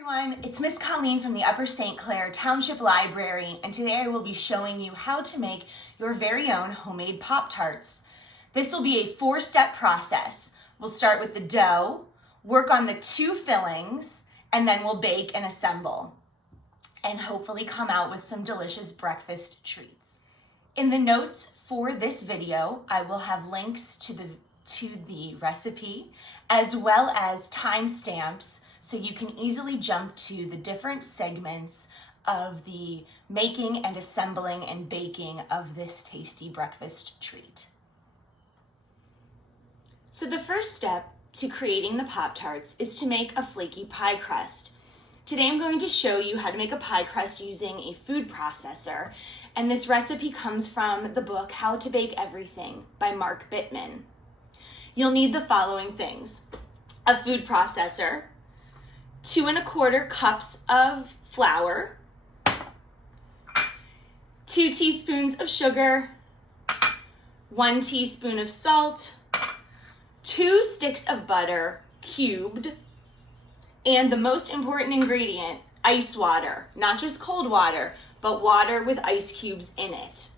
Everyone, it's Miss Colleen from the Upper St. Clair Township Library, and today I will be showing you how to make your very own homemade Pop-Tarts. This will be a 4-step process. We'll start with the dough, work on the 2 fillings, and then we'll bake and assemble, and hopefully come out with some delicious breakfast treats. In the notes for this video, I will have links to the recipe, as well as timestamps, so you can easily jump to the different segments of the making and assembling and baking of this tasty breakfast treat. So the first step to creating the Pop-Tarts is to make a flaky pie crust. Today I'm going to show you how to make a pie crust using a food processor, and this recipe comes from the book How to Bake Everything by Mark Bittman. You'll need the following things: a food processor, 2 1/4 cups of flour, 2 teaspoons of sugar, 1 teaspoon of salt, 2 sticks of butter cubed, and the most important ingredient, ice water. Not just cold water, but water with ice cubes in it.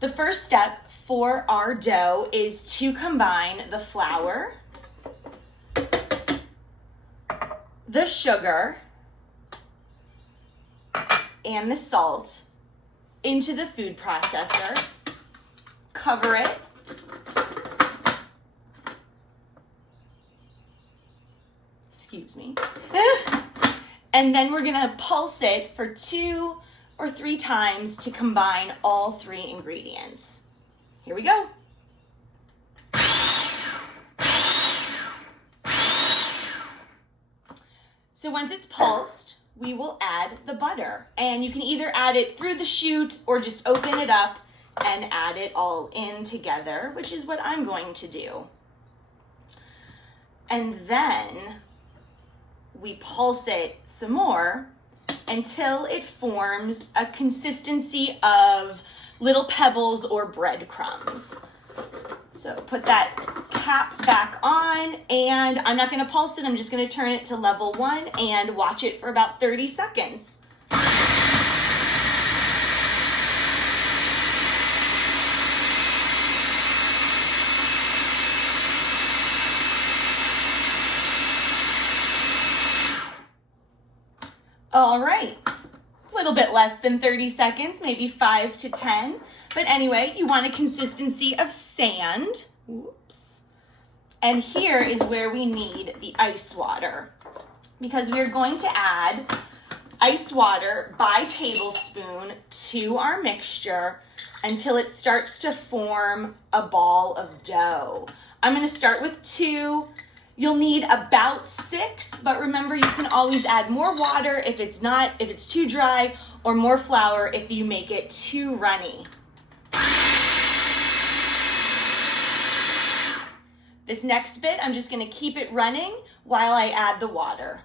The first step for our dough is to combine the flour, the sugar, and the salt into the food processor. Cover it. Excuse me. And then we're gonna pulse it for 2 or 3 times to combine all 3 ingredients. Here we go. So once it's pulsed, we will add the butter. And you can either add it through the chute or just open it up and add it all in together, which is what I'm going to do. And then we pulse it some more until it forms a consistency of little pebbles or breadcrumbs. So put that cap back on, and I'm not going to pulse it, I'm just going to turn it to level 1 and watch it for about 30 seconds. All right, a little bit less than 30 seconds, maybe 5 to 10. But anyway, you want a consistency of sand. Oops. And here is where we need the ice water, because we're going to add ice water by tablespoon to our mixture until it starts to form a ball of dough. I'm going to start with 2. You'll need about 6, but remember, you can always add more water if it's too dry, or more flour if you make it too runny. This next bit, I'm just going to keep it running while I add the water.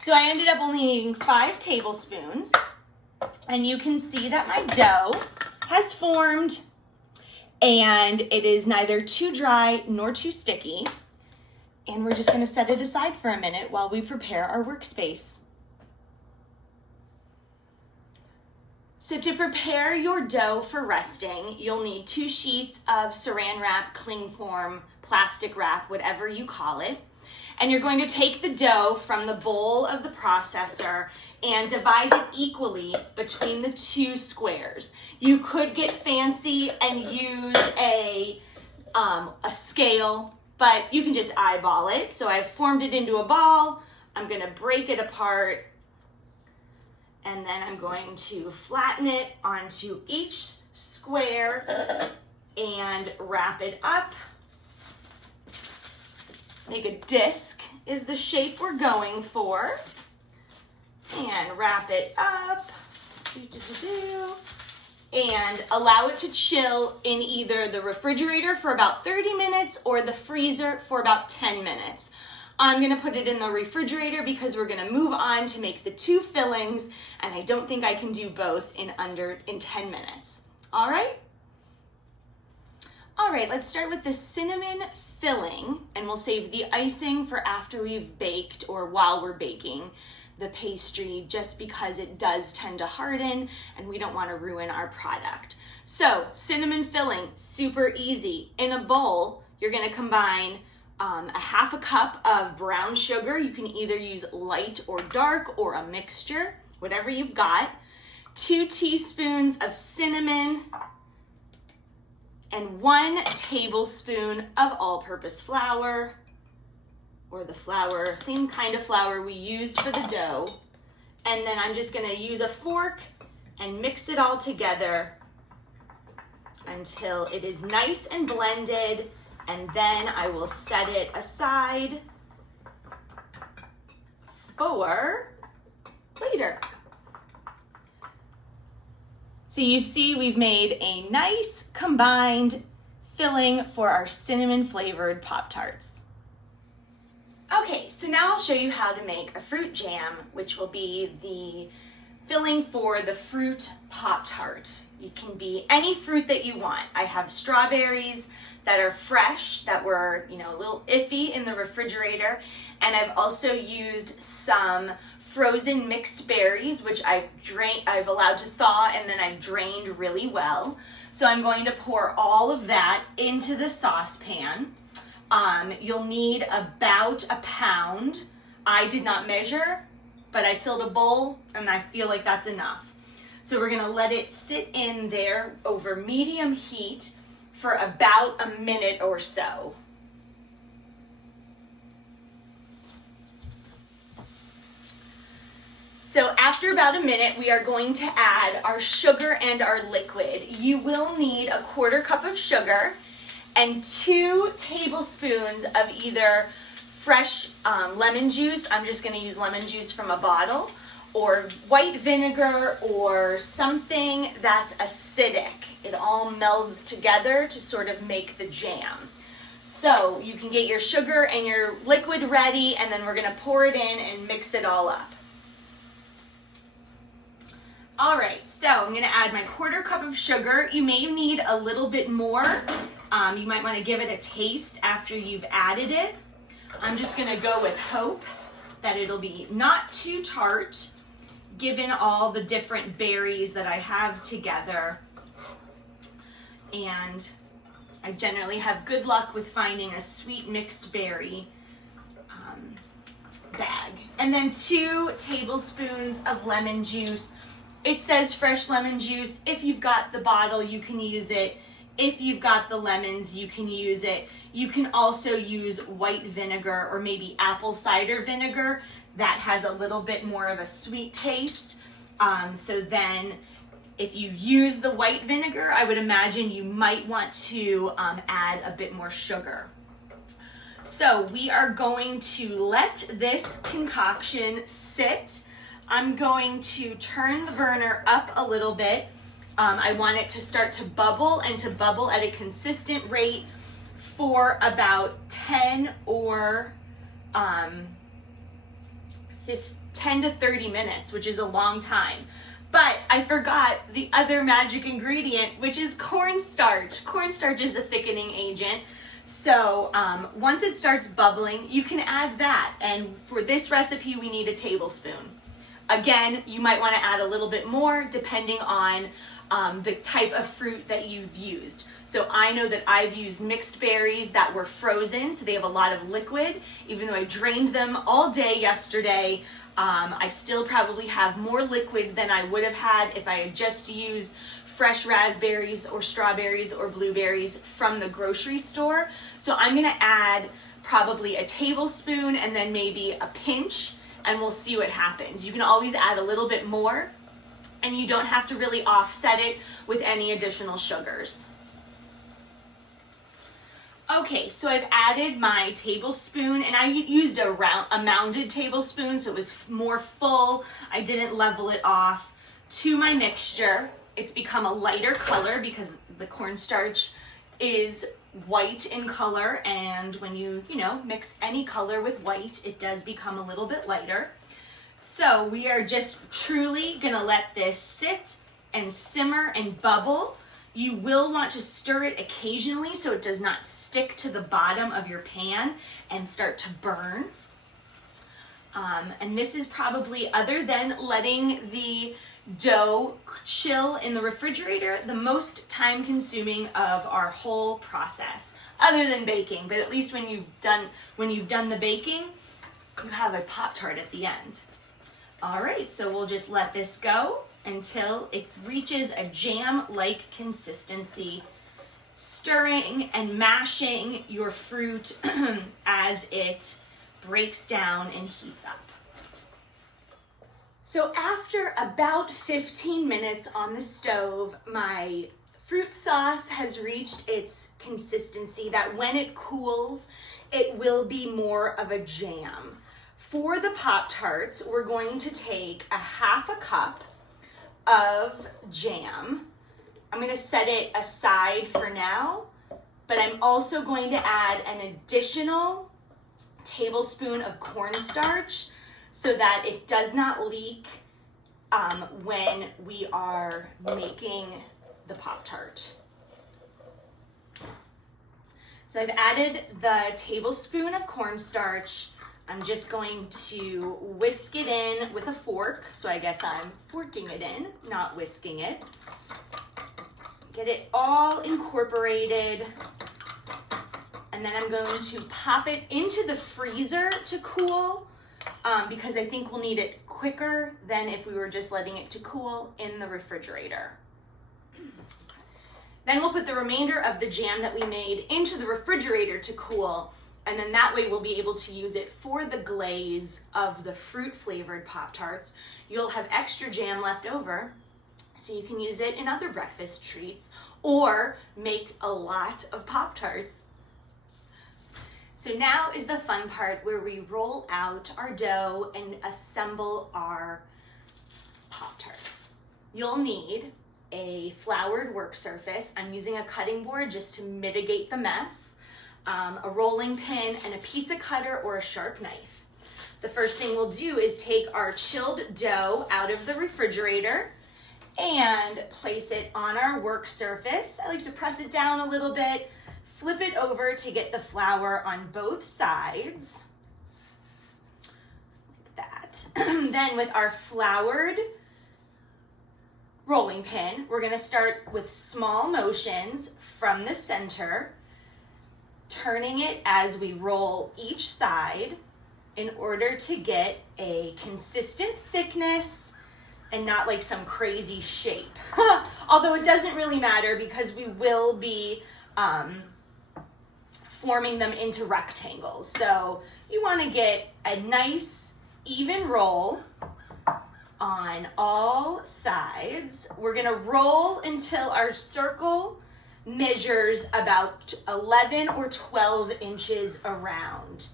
So I ended up only needing 5 tablespoons, and you can see that my dough has formed, and it is neither too dry nor too sticky. And we're just going to set it aside for a minute while we prepare our workspace. So to prepare your dough for resting, you'll need 2 sheets of saran wrap, cling form, plastic wrap, whatever you call it. And you're going to take the dough from the bowl of the processor and divide it equally between the 2 squares. You could get fancy and use a scale, but you can just eyeball it. So I've formed it into a ball. I'm going to break it apart, and then I'm going to flatten it onto each square and wrap it up. Make a disc is the shape we're going for. And wrap it up. And allow it to chill in either the refrigerator for about 30 minutes or the freezer for about 10 minutes. I'm gonna put it in the refrigerator because we're gonna move on to make the 2 fillings, and I don't think I can do both in 10 minutes. All right? All right, let's start with the cinnamon filling, and we'll save the icing for after we've baked or while we're baking the pastry, just because it does tend to harden and we don't want to ruin our product. So cinnamon filling, super easy. In a bowl, you're going to combine a half a cup of brown sugar. You can either use light or dark or a mixture, whatever you've got. 2 teaspoons of cinnamon and 1 tablespoon of all-purpose flour, or the flour, same kind of flour we used for the dough. And then I'm just gonna use a fork and mix it all together until it is nice and blended, and then I will set it aside for later. So you see we've made a nice combined filling for our cinnamon flavored Pop-Tarts. Okay, so now I'll show you how to make a fruit jam, which will be the filling for the fruit Pop-Tart. It can be any fruit that you want. I have strawberries that are fresh, that were, a little iffy in the refrigerator, and I've also used some frozen mixed berries, which I've allowed to thaw and then I've drained really well. So I'm going to pour all of that into the saucepan. You'll need about a pound. I did not measure, but I filled a bowl and I feel like that's enough. So we're gonna let it sit in there over medium heat for about a minute or so. So after about a minute, we are going to add our sugar and our liquid. You will need a 1/4 cup of sugar and 2 tablespoons of either fresh lemon juice. I'm just gonna use lemon juice from a bottle, or white vinegar, or something that's acidic. It all melds together to sort of make the jam. So you can get your sugar and your liquid ready, and then we're gonna pour it in and mix it all up. All right, so I'm gonna add my 1/4 cup of sugar. You may need a little bit more. You might wanna give it a taste after you've added it. I'm just gonna go with hope that it'll be not too tart, given all the different berries that I have together. And I generally have good luck with finding a sweet mixed berry bag. And then 2 tablespoons of lemon juice. It says fresh lemon juice. If you've got the bottle, you can use it. If you've got the lemons, you can use it. You can also use white vinegar or maybe apple cider vinegar. That has a little bit more of a sweet taste. So then if you use the white vinegar, I would imagine you might want to add a bit more sugar. So we are going to let this concoction sit. I'm going to turn the burner up a little bit. I want it to start to bubble and to bubble at a consistent rate for about 10 to 30 minutes, which is a long time. But I forgot the other magic ingredient, which is cornstarch. Cornstarch is a thickening agent. So once it starts bubbling, you can add that. And for this recipe, we need a tablespoon. Again, you might want to add a little bit more depending on the type of fruit that you've used. So I know that I've used mixed berries that were frozen, so they have a lot of liquid. Even though I drained them all day yesterday, I still probably have more liquid than I would have had if I had just used fresh raspberries or strawberries or blueberries from the grocery store. So I'm gonna add probably a tablespoon and then maybe a pinch, and we'll see what happens. You can always add a little bit more, and you don't have to really offset it with any additional sugars. Okay, so I've added my tablespoon, and I used a mounded tablespoon, so it was more full. I didn't level it off, to my mixture. It's become a lighter color because the cornstarch is white in color, and when you mix any color with white, it does become a little bit lighter. So we are just truly gonna let this sit and simmer and bubble. You will want to stir it occasionally so it does not stick to the bottom of your pan and start to burn. And this is probably, other than letting the dough chill in the refrigerator, the most time consuming of our whole process, other than baking. But at least when you've done the baking, you have a Pop-Tart at the end. All right, so we'll just let this go until it reaches a jam-like consistency, stirring and mashing your fruit as it breaks down and heats up. So after about 15 minutes on the stove, my fruit sauce has reached its consistency that when it cools, it will be more of a jam. For the Pop-Tarts, we're going to take a half a cup of jam. I'm going to set it aside for now, but I'm also going to add an additional tablespoon of cornstarch so that it does not leak when we are making the Pop-Tart. So I've added the tablespoon of cornstarch. I'm just going to whisk it in with a fork. So I guess I'm forking it in, not whisking it. Get it all incorporated. And then I'm going to pop it into the freezer to cool because I think we'll need it quicker than if we were just letting it to cool in the refrigerator. Then we'll put the remainder of the jam that we made into the refrigerator to cool. And then that way we'll be able to use it for the glaze of the fruit-flavored Pop-Tarts. You'll have extra jam left over, so you can use it in other breakfast treats or make a lot of Pop-Tarts. So now is the fun part where we roll out our dough and assemble our Pop-Tarts. You'll need a floured work surface. I'm using a cutting board just to mitigate the mess. A rolling pin, and a pizza cutter or a sharp knife. The first thing we'll do is take our chilled dough out of the refrigerator and place it on our work surface. I like to press it down a little bit, flip it over to get the flour on both sides. Like that. Then with our floured rolling pin, we're going to start with small motions from the center, turning it as we roll each side in order to get a consistent thickness and not like some crazy shape. Although it doesn't really matter because we will be forming them into rectangles. So you want to get a nice even roll on all sides. We're going to roll until our circle measures about 11 or 12 inches around.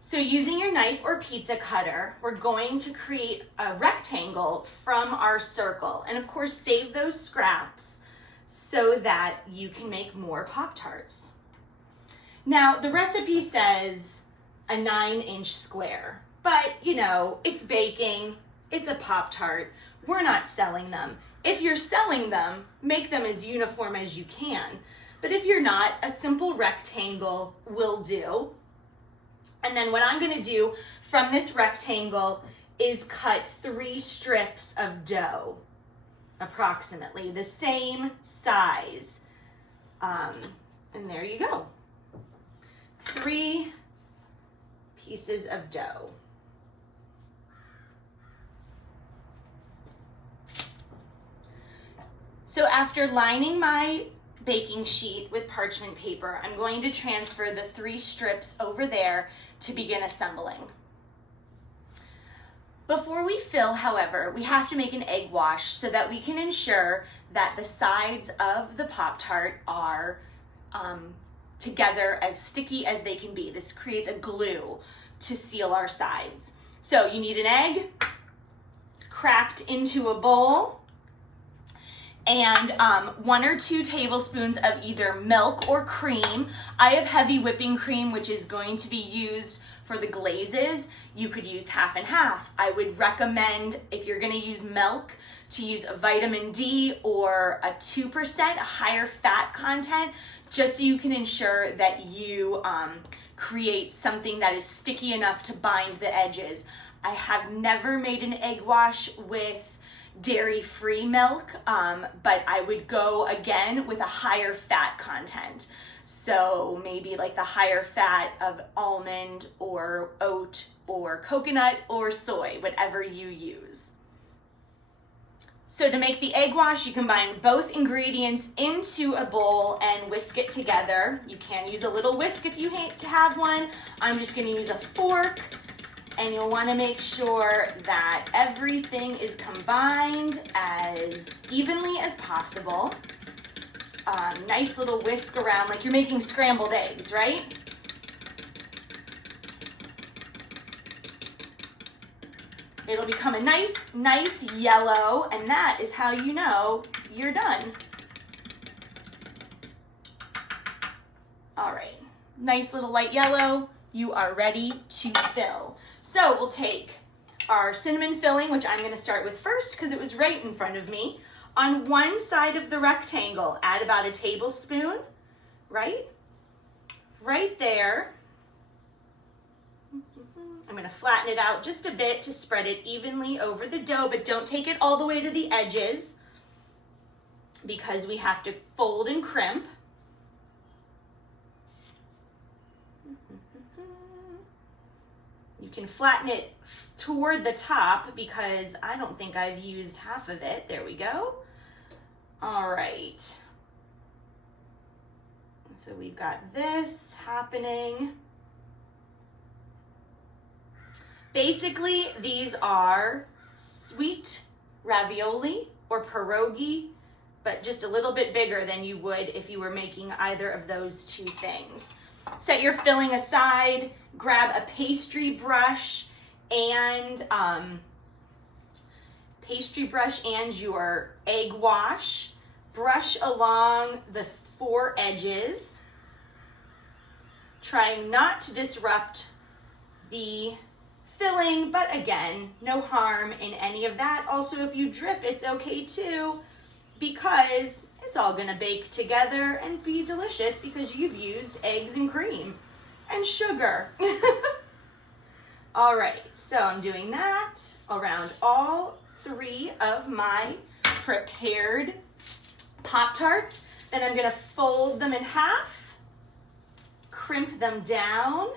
So using your knife or pizza cutter, we're going to create a rectangle from our circle. And of course, save those scraps so that you can make more Pop-Tarts. Now, the recipe says a 9-inch square, but it's baking, it's a Pop-Tart. We're not selling them. If you're selling them, make them as uniform as you can. But if you're not, a simple rectangle will do. And then what I'm going to do from this rectangle is cut 3 strips of dough, approximately the same size. And there you go. 3 pieces of dough. So after lining my baking sheet with parchment paper, I'm going to transfer the 3 strips over there to begin assembling. Before we fill, however, we have to make an egg wash so that we can ensure that the sides of the Pop-Tart are together as sticky as they can be. This creates a glue to seal our sides. So you need an egg cracked into a bowl, and 1 or 2 tablespoons of either milk or cream. I have heavy whipping cream, which is going to be used for the glazes. You could use half and half. I would recommend, if you're gonna use milk, to use a vitamin D or a 2%, a higher fat content, just so you can ensure that you create something that is sticky enough to bind the edges. I have never made an egg wash with dairy-free milk, but I would go again with a higher fat content. So maybe like the higher fat of almond or oat or coconut or soy, whatever you use. So to make the egg wash, you combine both ingredients into a bowl and whisk it together. You can use a little whisk if you have one. I'm just gonna use a fork, and you'll wanna make sure that everything is combined as evenly as possible. Nice little whisk around like you're making scrambled eggs, right? It'll become a nice yellow, and that is how you know you're done. All right, nice little light yellow. You are ready to fill. So we'll take our cinnamon filling, which I'm gonna start with first because it was right in front of me. On one side of the rectangle, add about a tablespoon, right there. I'm gonna flatten it out just a bit to spread it evenly over the dough, but don't take it all the way to the edges because we have to fold and crimp. You can flatten it toward the top because I don't think I've used half of it. There we go. All right. So we've got this happening. Basically, these are sweet ravioli or pierogi, but just a little bit bigger than you would if you were making either of those 2 things. Set your filling aside, grab a pastry brush and your egg wash. Brush along the 4 edges, trying not to disrupt the filling, but again, no harm in any of that. Also, if you drip, it's okay too, because it's all gonna bake together and be delicious because you've used eggs and cream and sugar. All right, so I'm doing that around all 3 of my prepared Pop-Tarts. Then I'm gonna fold them in half, crimp them down.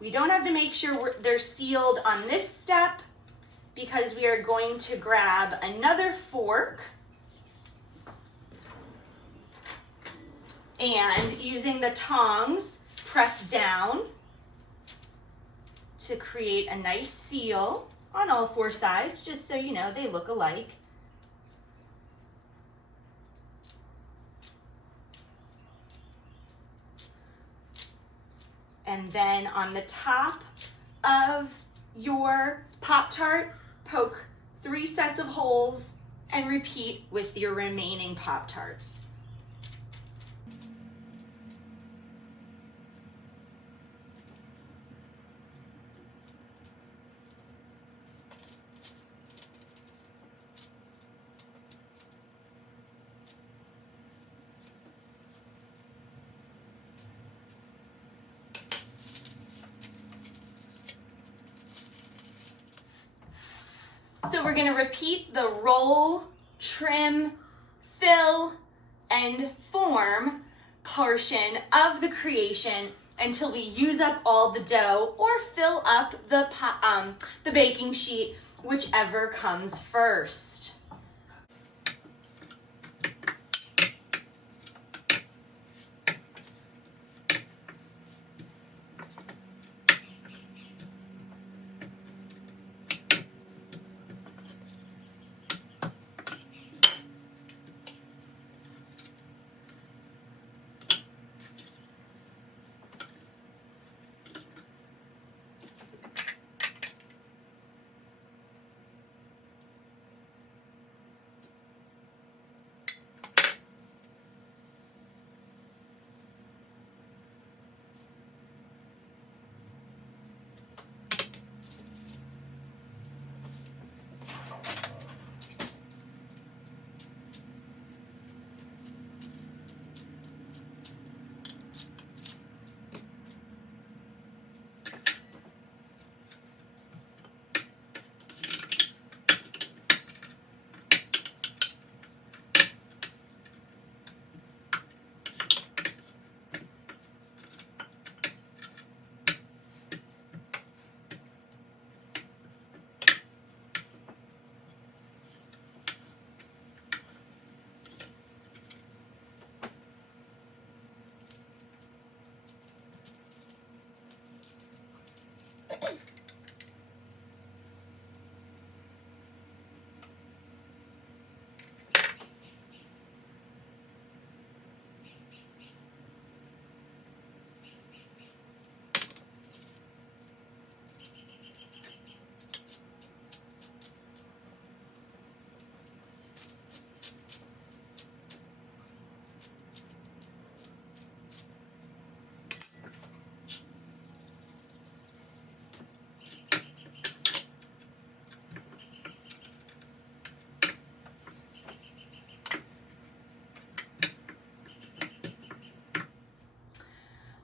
We don't have to make sure they're sealed on this step because we are going to grab another fork and using the tongs, press down to create a nice seal on all 4 sides, just so you know they look alike. And then on the top of your Pop-Tart, poke 3 sets of holes and repeat with your remaining Pop-Tarts. So we're going to repeat the roll, trim, fill, and form portion of the creation until we use up all the dough or fill up the baking sheet, whichever comes first.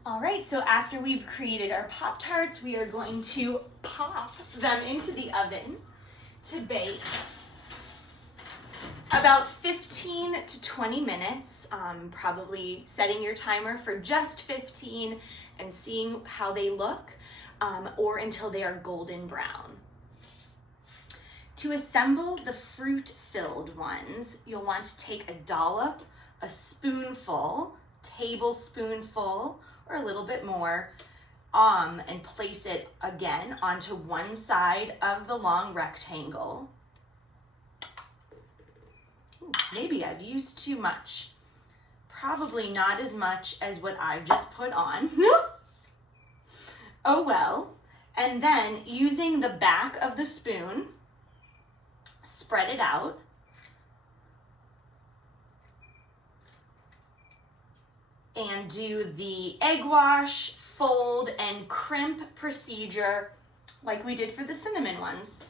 All right, so after we've created our Pop-Tarts, we are going to pop them into the oven to bake about 15 to 20 minutes, probably setting your timer for just 15 and seeing how they look, or until they are golden brown. To assemble the fruit-filled ones, you'll want to take a dollop, a spoonful, tablespoonful, or a little bit more, and place it again onto one side of the long rectangle. Ooh, maybe I've used too much. Probably not as much as what I've just put on. Oh well. And then using the back of the spoon, spread it out. And do the egg wash, fold, and crimp procedure like we did for the cinnamon ones.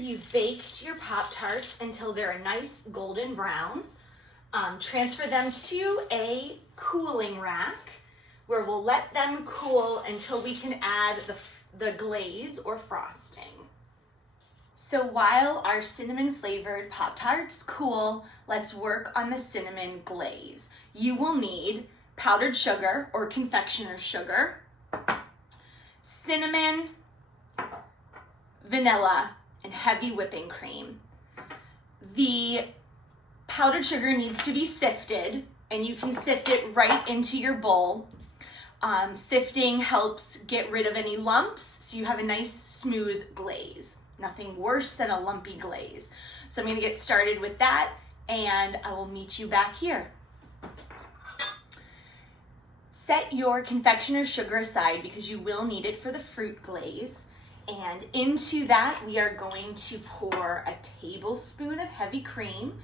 you've baked your Pop-Tarts until they're a nice golden brown, transfer them to a cooling rack where we'll let them cool until we can add the glaze or frosting. So while our cinnamon flavored Pop-Tarts cool, let's work on the cinnamon glaze. You will need powdered sugar or confectioner's sugar, cinnamon, vanilla, and heavy whipping cream. The powdered sugar needs to be sifted, and you can sift it right into your bowl. Sifting helps get rid of any lumps so you have a nice smooth glaze. Nothing worse than a lumpy glaze. So I'm going to get started with that, and I will meet you back here. Set your confectioner's sugar aside because you will need it for the fruit glaze. And into that, we are going to pour a tablespoon of heavy cream.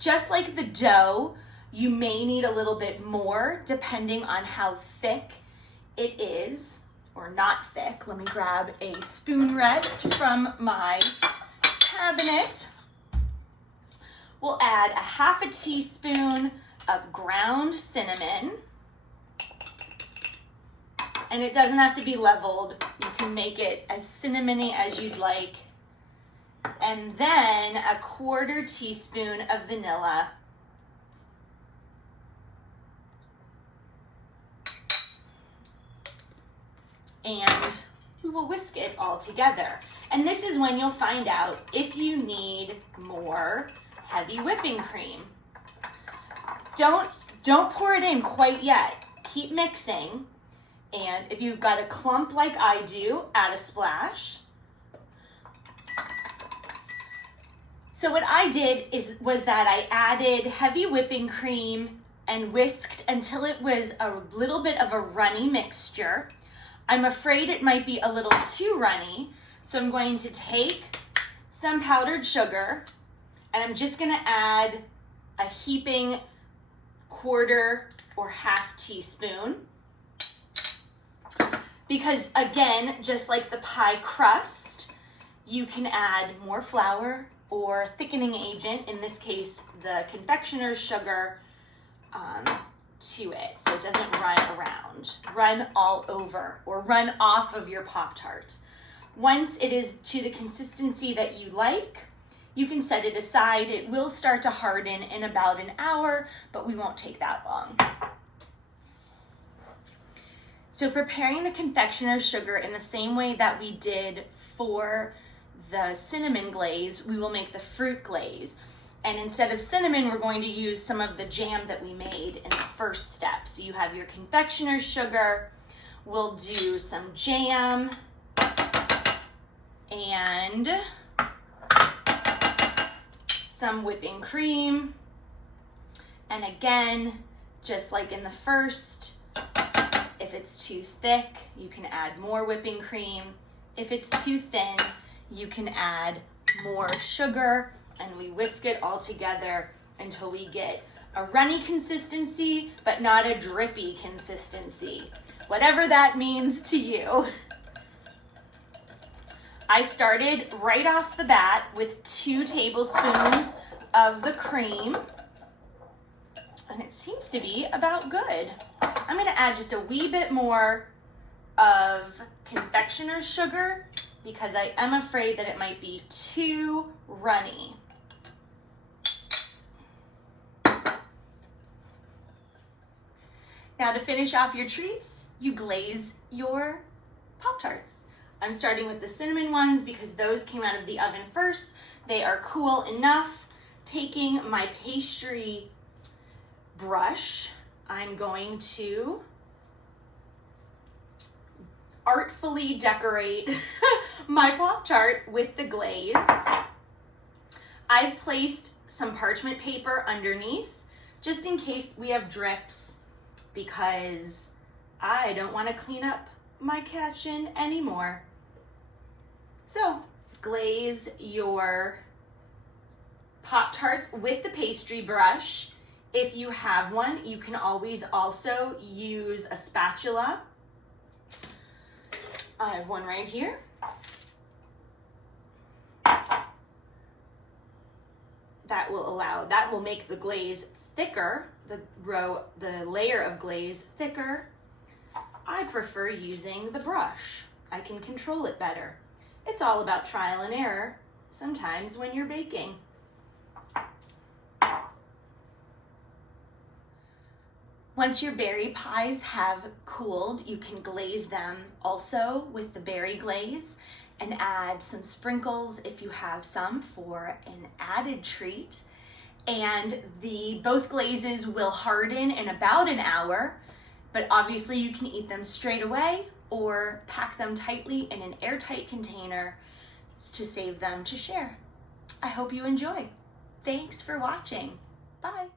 Just like the dough, you may need a little bit more depending on how thick it is, or not thick. Let me grab a spoon rest from my cabinet. We'll add a half a teaspoon of ground cinnamon. And it doesn't have to be leveled. You can make it as cinnamony as you'd like. And then a quarter teaspoon of vanilla. And we will whisk it all together. And this is when you'll find out if you need more heavy whipping cream. Don't pour it in quite yet. Keep mixing. And if you've got a clump like I do, add a splash. So what I did was that I added heavy whipping cream and whisked until it was a little bit of a runny mixture. I'm afraid it might be a little too runny, so I'm going to take some powdered sugar and I'm just going to add a heaping quarter or half teaspoon. Because again, just like the pie crust, you can add more flour or thickening agent, in this case, the confectioner's sugar, to it so it doesn't run all over or run off of your Pop-Tart. Once it is to the consistency that you like, you can set it aside. It will start to harden in about an hour, but we won't take that long. So preparing the confectioner's sugar in the same way that we did for the cinnamon glaze, we will make the fruit glaze. And instead of cinnamon, we're going to use some of the jam that we made in the first step. So you have your confectioner's sugar, we'll do some jam, and some whipping cream. And again, just like in the first, if it's too thick, you can add more whipping cream. If it's too thin, you can add more sugar, and we whisk it all together until we get a runny consistency, but not a drippy consistency. Whatever that means to you. I started right off the bat with 2 tablespoons of the cream, and it seems to be about good. I'm gonna add just a wee bit more of confectioner's sugar because I am afraid that it might be too runny. Now to finish off your treats, you glaze your Pop-Tarts. I'm starting with the cinnamon ones because those came out of the oven first. They are cool enough. Taking my pastry brush, I'm going to artfully decorate my Pop-Tart with the glaze. I've placed some parchment paper underneath just in case we have drips, because I don't want to clean up my kitchen anymore. So glaze your Pop-Tarts with the pastry brush. If you have one, you can always also use a spatula. I have one right here. that will make the glaze thicker, the layer of glaze thicker. I prefer using the brush. I can control it better. It's all about trial and error, sometimes when you're baking. Once your berry pies have cooled, you can glaze them also with the berry glaze and add some sprinkles if you have some for an added treat. And both glazes will harden in about an hour, but obviously you can eat them straight away or pack them tightly in an airtight container to save them to share. I hope you enjoy. Thanks for watching. Bye.